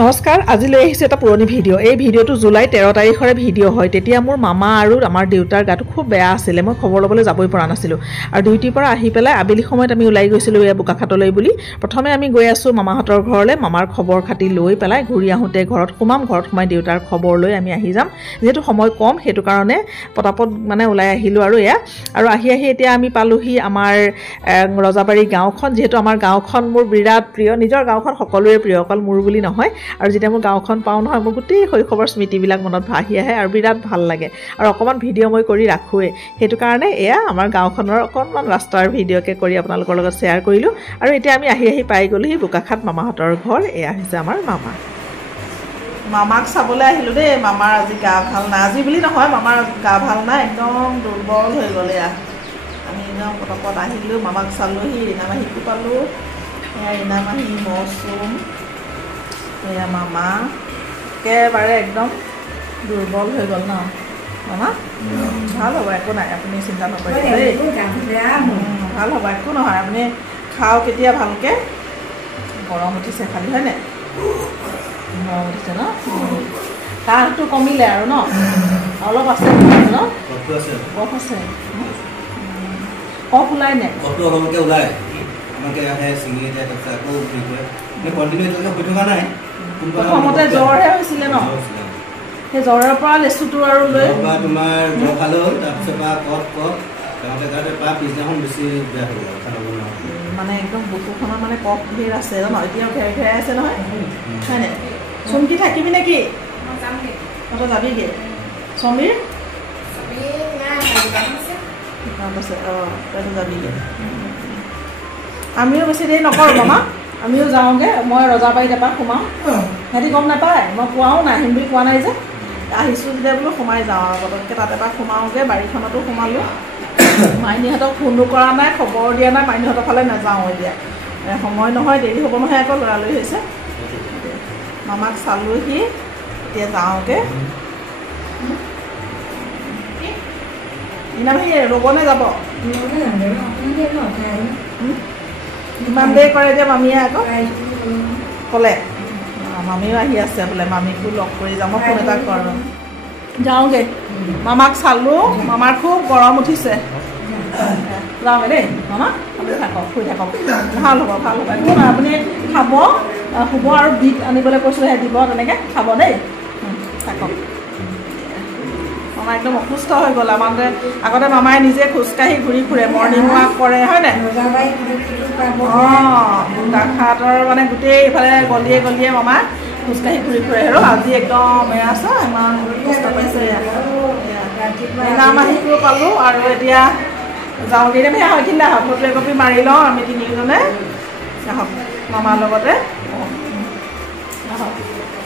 নমস্কাৰ আজি লৈ আহিছে এটা পুৰণি ভিডিঅ' এই ভিডিঅ'টো জুলাই 13 তাৰিখৰে ভিডিঅ' হয় তেতিয়া মোৰ মামা আৰু আমাৰ দেউতাৰ গাটো খুব বেয়া আছিল মই খবৰ ল'বলৈ যাবই পৰা নাছিলো আৰু ডিউটিৰ পৰা আহি পেলাই আবেলি সময়ত আমি ওলাই গৈছিলো এই বোকাখাটলৈ বুলি প্ৰথমে আমি গৈ আছো মামাহঁতৰ ঘৰলৈ মামাৰ খবৰ খাতি লৈ পেলাই ঘূৰি আহোঁতে ঘৰত সোমাই দেউতাৰ খবৰ লৈ আমি আহি যাম যেহেতু সময় কম সেইটো কাৰণে পটাপট মানে ওলাই আহিলো আৰু আহি এতিয়া আমি পালোহি আমাৰ ৰজাবাৰী গাঁওখন যেহেতু আমাৰ গাঁওখন মোৰ বিৰাট প্ৰিয় নিজৰ গাঁওখন সকলোৰে প্ৰিয় অকল মোৰ বুলি নহয় আৰু যেতিয়া মই গাঁওখন পাওঁ নহয় মোৰ গোটেই শৈশৱৰ স্মৃতিবিলাক মনত ভাহি আহে আৰু বিৰাট ভাল লাগে আৰু অকণমান ভিডিঅ' মই কৰি ৰাখোৱে সেইটো কাৰণে আমাৰ গাঁওখনৰ অকণমান ৰাস্তাৰ ভিডিঅ'কে কৰি আপোনালোকৰ লগত শ্বেয়াৰ কৰিলোঁ আৰু এতিয়া আমি আহি পাই গ'লোহি বোকাখাট মামাহঁতৰ ঘৰ হৈছে আমাৰ মামাক চাবলৈ আহিলোঁ দেই মামাৰ আজি গা ভাল নাই আজি বুলি নহয় মামাৰ গা ভাল নাই একদম দুৰ্বল হৈ গ'ল আমি একদম পটপট আহিলোঁ মামাক চালোঁহি ৰীণামাহীকো পালোঁ ৰীণামাহী মৌচুম মামা একেবাৰে একদম দুৰ্বল হৈ গ'ল ন মামা ভাল হ'ব একো নাই আপুনি চিন্তা নকৰিব দেই ভাল হ'ব একো নহয় আপুনি খাওক কেতিয়া ভালকৈ গৰম উঠিছে খালি হয়নে গৰম উঠিছে ন কাহটো কমিলে আৰু ন অলপ আছে ন কফ আছে কফ ওলাই নে ওলাই প্ৰথমতে জ্বৰহে হৈছিলে ন সেই জ্বৰৰ পৰা লেচুটো আৰু লৈ তোমাৰ ভাল হ'ল মানে একদম বুকুখনত মানে কফ ধেৰ আছে ন এতিয়াও ঘেৰাই আছে নহয় হয়নে চুমকি থাকিবি নেকি তই যাবিগে সমীৰ আছে তইতো যাবিগে আমিও বেছি দেৰি নকৰোঁ মামা আমিও যাওঁগৈ মই ৰজাবাৰীত এপাক সোমাওঁ সিহঁতি গম নাপায় মই কোৱাও নাই আহিম বুলি কোৱা নাই যে আহিছোঁ যেতিয়া বোলো সোমাই যাওঁ আৰু পটককৈ তাত এপাক সোমাওঁগৈ বাৰীখনতো সোমালোঁ মাইনীহঁতক ফোনো কৰা নাই খবৰ দিয়া নাই মাইনীহঁতৰ ফালে নাযাওঁ এতিয়া সময় নহয় দেৰি হ'ব নহয় আকৌ ল'ৰালৰি হৈছে মামাক চালোঁহি এতিয়া যাওঁগৈ ৰীণামাহী ৰ'বনে যাব ইমান দেৰি কৰে এতিয়া মামীয়ে আকৌ ক'লে মামীও আহি আছে বোলে মামীকো লগ কৰি যাম মই ফোন এটা কৰোঁ যাওঁগৈ মামাক চালোঁ মামাৰ খুব গৰম উঠিছে যাওঁগৈ দেই মামা আপুনি থাকক শুই থাকক ভাল হ'ব একো নহয় আপুনি খাব শুব আৰু বিট আনিবলৈ কৈছোঁ সেই দিব তেনেকৈ খাব দেই থাকক মামা একদম অসুস্থ হৈ গ'ল আমাৰে আগতে মামাই নিজে খোজকাঢ়ি ঘূৰি ফুৰে মৰ্ণিং ৱাক কৰে হয় নাই বোকাখাটৰ মানে গোটেই ইফালে গলিয়ে মামা খোজকাঢ়ি ঘূৰি ফুৰে আৰু আজি একদম আছে ইমান কষ্ট পাইছে ৰীণামাহীকো পালোঁ আৰু এতিয়া যাওঁগৈ ৰীণামাহী আহক এইখিনিতে আহক ফটো একপি মাৰি লওঁ আমি তিনিজনে আহক মামাৰ লগতে আহক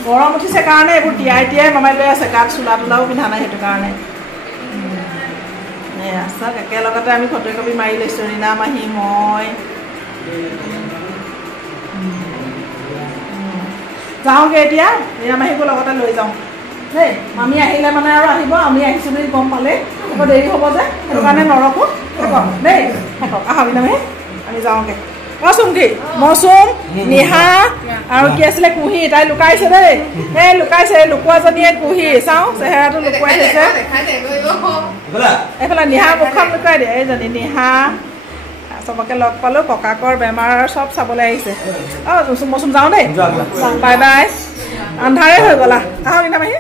গৰম উঠিছে কাৰণে এইবোৰ তিয়াই মামাই লৈ আছে গাত চোলা তোলাও পিন্ধা নাই সেইটো কাৰণে চাওক একেলগতে আমি ফটো একপি মাৰি লৈছোঁ ৰীণামাহী মই যাওঁগৈ এতিয়া ৰীণামাহীকো লগতে লৈ যাওঁ দেই মামী আহিলে মানে আৰু আহিব আমি আহিছোঁ বুলি গম পালে আকৌ দেৰি হ'ব যে সেইটো কাৰণে নৰখোঁ থাকক দেই থাকক আহক ৰীণামাহী আমি যাওঁগৈ চুমকি মৌচুম নিহা আৰু কি আছিলে কুঁহি তাই লুকাইছে দেই এই লুকাইছে লুকুৱাজনীয়ে কুঁহি চাওঁ চেহেৰাটো লুকুৱাই থৈছে এইফালে নিহা মুখখন লুকুৱাই দিয়ে এইজনী নিহা চবকে লগ পালোঁ ককাকৰ বেমাৰ চব চাবলৈ আহিছে মৌচুম যাওঁ দেই বাই বাই আন্ধাৰে হৈ গ'লা আহক ৰীণামাহী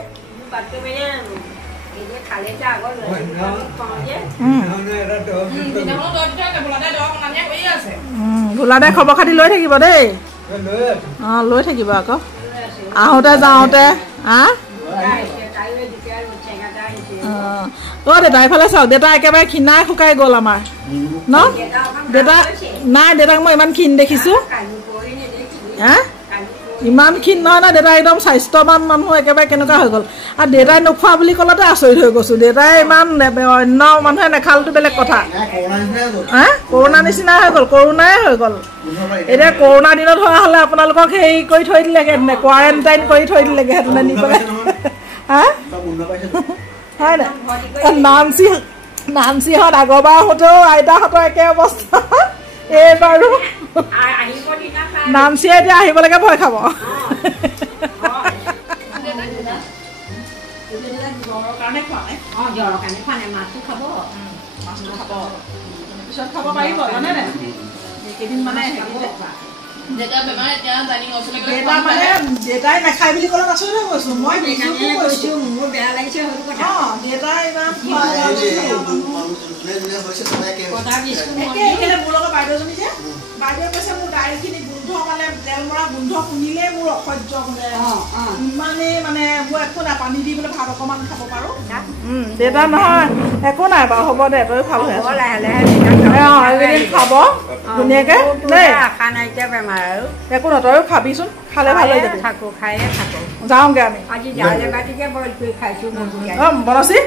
ভোলাদাই খবৰ খাতি লৈ থাকিব দেই লৈ থাকিব আকৌ আহোঁতে যাওঁতে দেউতা এইফালে চাওক দেউতা একেবাৰে ক্ষীণাই শুকাই গ'ল আমাৰ ন দেউতা নাই দেউতাক মই ইমান ক্ষীণ দেখিছোঁ ইমান ক্ষীণ নহয় ন দেউতা একদম স্বাস্থ্যৱান মানুহ একেবাৰে কেনেকুৱা হৈ গ'ল আৰু দেউতাই নোখোৱা বুলি ক'লতে আচৰিত হৈ গৈছোঁ দেউতাই ইমান অন্য মানুহে নেখালটো বেলেগ কথা কৰোণা নিচিনা হৈ গ'ল কৰোণাই হৈ গ'ল এতিয়া কৰোণা দিনত হোৱা হ'লে আপোনালোকক হেৰি কৰি থৈ দিলেগৈ কোৱাৰেণ্টাইন কৰি থৈ দিলেগৈহেঁতেনে নি পেলাই হয় নাই নাঞ্চিহঁত আগৰবাৰ আহোঁতেও আইতাহঁতৰ একে অৱস্থা এইবাৰো নাঞ্চিয়ে এতিয়া আহিবলৈকে ভয় খাব জ্বৰৰ কাৰণে খোৱা নাই জ্বৰৰ কাৰণে খোৱা নাই মাছটো খাব মাছটো খাব পিছত খাব পাৰিব জানে নাই এইকেইদিন মানে দেউতা বেমাৰ এতিয়া জানি দেউতা মানে দেউতাই নাখায় বুলি ক'লে আচলতে কৈছো মই কৈছো মোৰ বেয়া লাগিছে সেইটো কথা দেউতাই ইমান মোৰ লগত বাইদেউজনী যে বাইদেৱে কৈছে মোৰ দাইলখিনি গোন্ধ মানে তেল মৰা গোন্ধ শুনিলে মোৰ অসহ্য মানে ইমানেই মানে মোৰ একো নাই পানী দি পেলাই ভাত অকণমান খাব পাৰোঁ দেউতা নহয় একো নাই বাৰু হ'ব দে তই ভাল হৈ লাহে লাহে খাব ধুনীয়াকৈ দেই আশা নাইকিয়া বেমাৰ আৰু একো নহয় তইও খাবিচোন খালে ভাল হৈ যাবি থাকো খায়ে থাকো যাওঁগৈ আমি আজি দাইল এবাটিকে বইল কৰি খাইছো বনচি